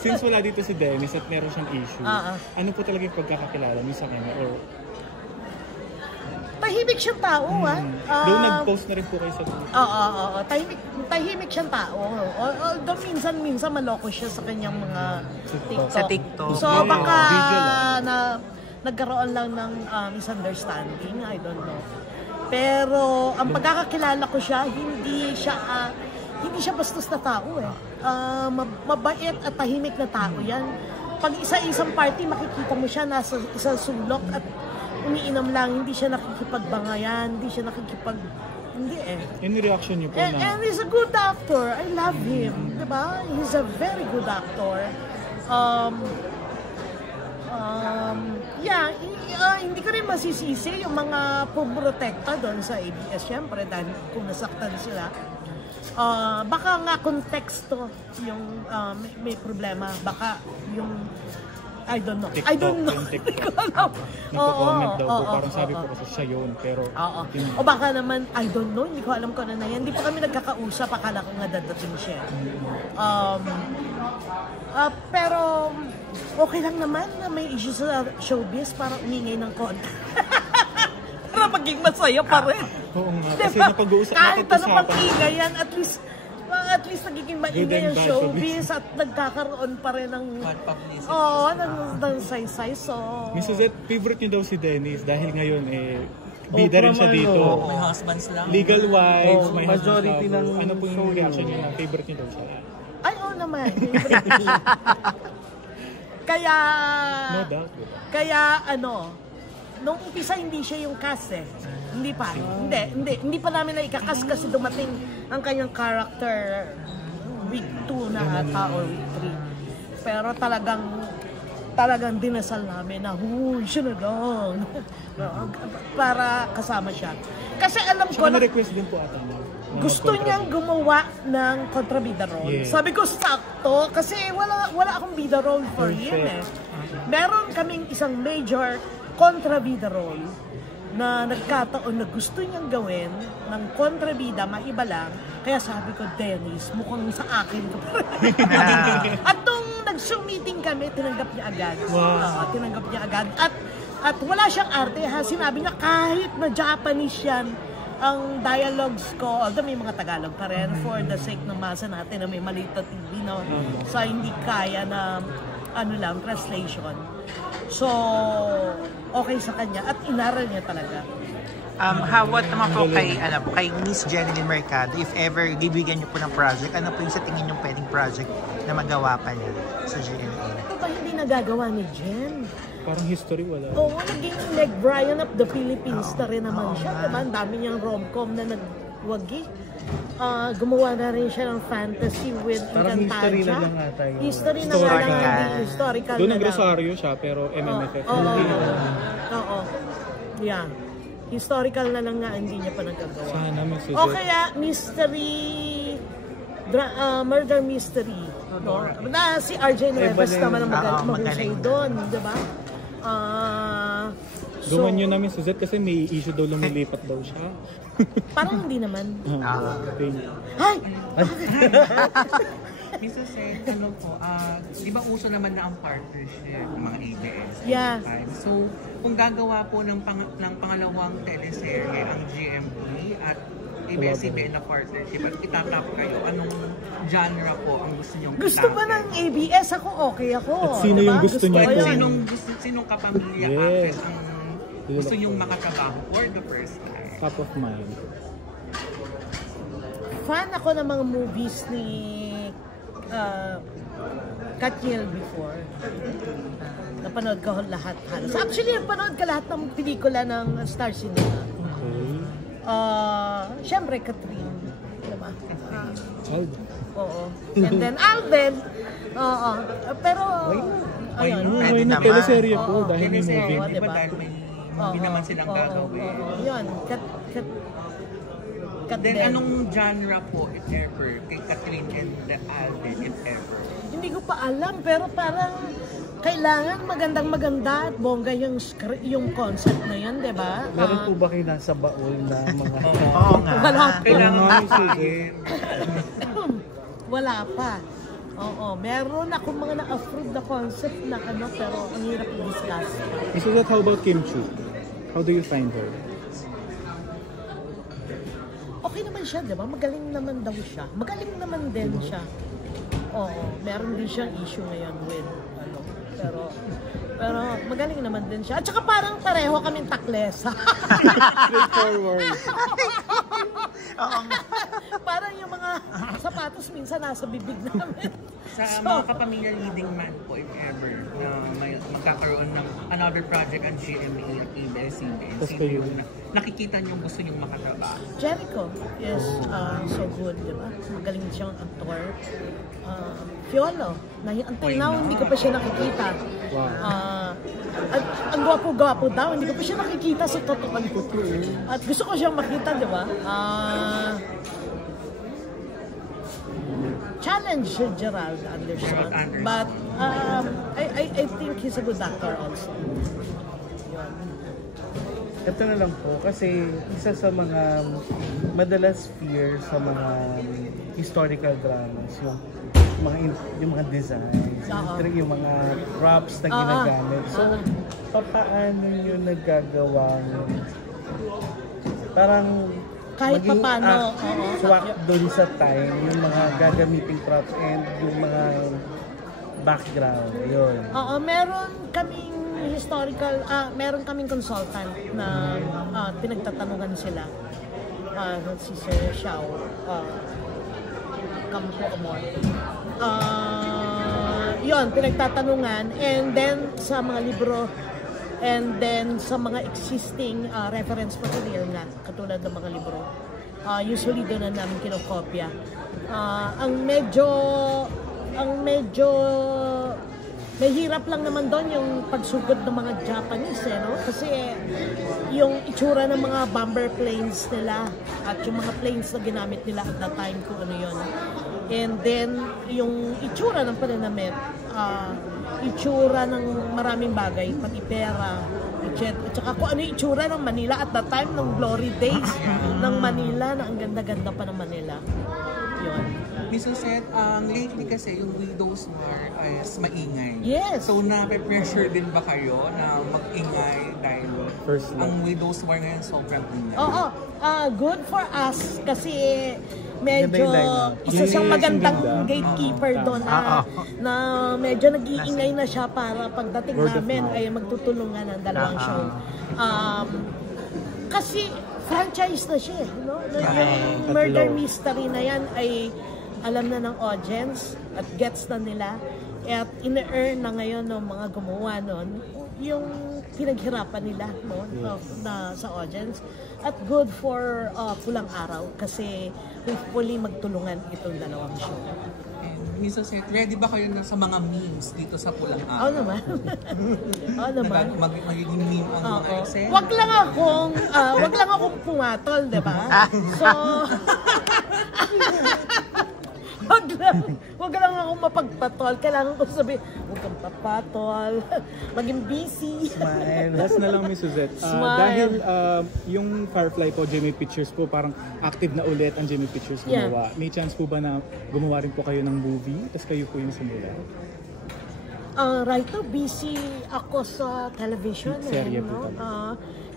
Since wala dito si Dennis at meron siyang issue, ano po talaga yung pagkakakilala niyo sa kanya? Or tahimik siyang tao, Doon nag-post na rin po kayo sa Oo. Tahimik siyang tao. Although minsan maloko siya sa kanyang mga TikTok. Sa TikTok. So baka nagkaroon lang ng misunderstanding, I don't know. Pero ang pagkakakilala ko siya, hindi siya bastos na tao mabait at tahimik na tao yan. Pag isa-isang party, makikita mo siya nasa isang sulok at umiinom lang, hindi siya nakikipagbangayan, hindi siya Any reaction niyo po na? And he's a good actor. I love him. Diba? He's a very good actor. Hindi ko rin masisisi yung mga pumoprotekta doon sa ABS, syempre, dahil kung nasaktan sila. Baka nga konteksto yung may problema. Baka yung I don't know. Hindi ko alam. Nagko-comment daw po. Parang sabi ko kasi siya yun. Pero o baka naman, I don't know. Hindi ko alam kung ano na yan. Hindi pa kami nagkakausap. Akala ko nga dadating siya. Pero okay lang naman na may issue sa showbiz para umingay ng konti. Para maging masaya pa rin. Oo nga. Kasi napag-uusap. Kahit ano pang ingay yan, at least nagiging maingay ang showbiz at nagkakaroon pa rin ng ng saysay. So Miss Suzette, favorite niyo daw si Dennis dahil ngayon bida rin siya dito. May husbands lang. Legal wives, may majority ng ano po yung reaction niyo na favorite niyo daw siya? Ay, naman. Favorite. Kaya nung umpisa hindi siya yung cast Hindi pa. Hindi pa namin naikakas kasi dumating ang kanyang character week 2 na ata or week 3. Pero talagang dinasal namin na siya na lang. Para kasama siya. Kasi alam ko na request din po ata gusto niyang gumawa ng kontrabida role. Yeah. Sabi ko sakto kasi wala akong bida role for him Meron kaming isang major kontrabida role na nagkataon na gusto niyang gawin ng kontrabida, maiba lang. Kaya sabi ko, Dennis, mukhang sa akin ka pa. At nung nag-Zoom meeting kami, tinanggap niya agad. Wow. Tinanggap niya agad. At wala siyang arte. Sinabi niya, kahit na Japanese yan, ang dialogues ko, although may mga Tagalog pa rin, for the sake ng masa natin na may maliit na TV, so hindi kaya na translation. So, okay sa kanya at inaral niya talaga. What naman po kay Miss Jeneline Mercado, if ever bibigyan niyo po ng project, ano po yung sa tingin yung pwedeng project na magawa pa niya sa GMA? Ito ba hindi nagagawa ni Jen? Parang history wala. Oo, naging Meg Bryan of the Philippines na rin naman siya. Diba? Ang dami niyang rom-com na nagwagi. Gumawa na rin siya ng fantasy with Encantadia. History na lang ata yun. History na nga lang. Historical doon na lang. ang Rosario siya, pero MMFF. Oo. Yeah. Historical na lang nga, hindi niya pa nagagawa. Sana, Miss Suzette. O kaya, mystery, murder mystery. Na si RJ Nuevas naman ang mahusay doon, di ba? Guman yun namin, Suzette, kasi may issue daw lumilipat daw siya. Parang hindi naman. Hi! Miss Suzette, di ba uso naman na ang partnership ng mga ABS? Yeah. So, kung gagawa po ng pangalawang teleserye ang GMA at ABS-CBN na partnership at itatap kayo, anong genre po ang gusto niyong itapin? Gusto ba ng ABS? Ako, okay ako. At sino yung gusto niya? Sinong kapamilya actress ang gusto niyong makatrabaho for the first time? Top of mind. Fan ako ng mga movies ni Katniel before. Napanood ko lahat halos. Actually, napanood ka lahat ng pelikula ng Star Cinema. Siyempre, Catherine. Diba? Alden. Oo. And then Alden. Oo. Pero, ayun. May teleserye po dahil may movie. Di ba dahil hindi naman silang gagawin? Yun. Then, anong genre po, if ever, kay Catherine and Alden, if ever? Hindi ko pa alam, pero parang kailangan magandang-maganda at bongga yung concept na yan, di ba? Meron po ba kayo nasa baul na mga... Oo nga. Wala pa. Kailangan mo sige. Wala pa. Oo, meron ako mga na-approve na concept na pero ang hirap i-discuss. So that, how about Kim Chu? How do you find her? Okay naman siya, di ba? Magaling naman daw siya. Magaling naman din siya. Oo, meron din siyang issue ngayon with pero magaling naman din siya. At saka parang pareho kaming taklesa. Straightforward. Parang yung mga sapatos minsan nasa bibig namin. Sa mga kapamilya leading man po, if ever, na magkakaroon ng another project ang GMA at ABS-CBN, Tapos kayo, nakikita niyo gusto niyong makatrabaho? Jericho is so good, di ba? Magaling siyang actor. Fiolo, until now, hindi ko pa siya nakikita. Ang gwapo-gwapo daw, hindi ko pa siya nakikita sa totoo. At gusto ko siyang makita, di ba? Challenge Gerald Anderson. But I think he's a good actor also. Yun. Ito na lang po, kasi isa sa mga madalas fear sa mga historical dramas, yung mga designs, yung mga props na ginagamit. So, paano nyo nagagawa parang kahit maging paano, swak doon sa time, yung mga gagamiting props and yung mga background. Yun. Oo, meron kaming meron kaming consultant na pinagtatanungan sila. Si Sir Xiao Campo Amor. Yun, pinagtatanungan, and then sa mga libro, and then sa mga existing reference material na katulad ng mga libro, usually doon na namin kinokopya. Ang medyo mahirap lang naman doon yung pagsugod ng mga Japanese, no? Kasi yung itsura ng mga bomber planes nila at yung mga planes na ginamit nila at that time kung ano yun. And then, yung itsura ng pananamit, itsura ng maraming bagay, pati pera, etc. At saka kung ano yung itsura ng Manila at that time, ng glory days ng Manila, na ang ganda-ganda pa ng Manila. Yun. Miss Suzette, lately kasi yung Widow's War is maingay. Yes. So na-pressure din ba kayo na mag-ingay dahil ang Widow's War ngayon sobrang ingay? Oo, good for us kasi medyo isa siyang magandang gatekeeper doon na medyo nag-iingay na siya para pagdating namin ay magtutulungan ng dalawang show. Kasi franchise na siya, no? Yung murder mystery na yan ay alam na ng audience at gets na nila at ine-earn na ngayon ng mga gumawa nun yung pinaghirapan nila, no, na sa audience, at good for Pulang Araw kasi hopefully magtulungan itong dalawang show. Miss Suzette, ready ba kayo na sa mga memes dito sa Pulang Araw? Oo naman. Oo naman. Magiging meme ang mga eksena? Wag lang akong pumatol, di ba? So, wag lang akong mapagpatol. Kailangan ko sabihin, huwag kang papatol, maging busy. Smile. Last na lang, Miss Suzette. Dahil yung Firefly po, Jimmy Pictures po, parang active na ulit ang Jimmy Pictures gumawa. May chance po ba na gumawa rin po kayo ng movie, tapos kayo po yung sumula? Right now, busy ako sa television. Serye po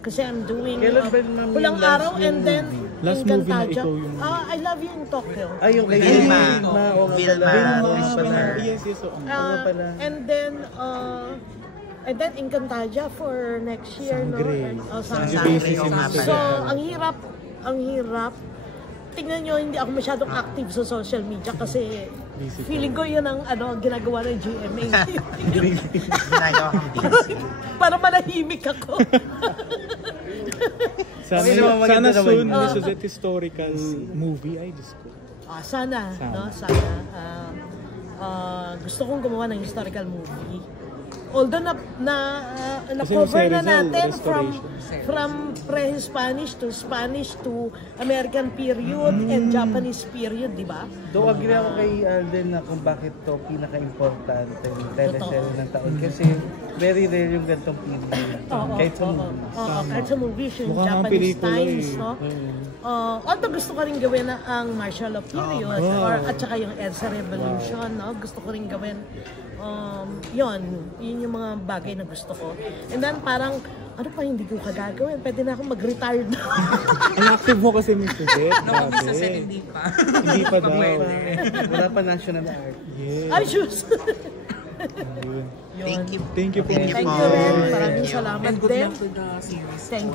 kasi I'm doing Pulang Araw and then last movie na ikaw yung... I Love You in Tokyo. Ay, yung Vilma. Yes. And then Encantadia for next year, Sangre. So, ang hirap. Tingnan nyo, hindi ako masyadong active sa social media kasi feeling ko yun ang ginagawa ng GMA. Ginagawa kang busy. Para manahimik ako. Sana soon, Miss Suzette, historical movie. Ay, Diyos ko. Sana. Gusto kong gumawa ng historical movie. although na Kasi cover yung na Rizal, natin restoration. from pre-Spanish to Spanish to American period and Japanese period, di ba? Do agree ako kay Alden na kung bakit to pinaka-importante yung teleserye ng taon. Kasi very rare yung ganitong period. Kahit sa movies. Kahit sa movies, yung Mukha nga Japanese pelikula times, eh. no? Although gusto ko rin gawin na ang martial law period at saka yung EDSA Revolution, no? Gusto ko rin gawin yun yung mga bagay na gusto ko. And then parang, ano pa hindi ko kagagawin? Pwede na akong mag-retire na. Ang active mo kasi, Mr. Jet. Naman sa set, hindi pa. Hindi pa daw. Wala pa national art. Yes. Ay, shoes! Yun. Thank you. Thank you po. Thank you Thank po. you, Ren. Maraming salamat And good din. luck with the series. Thank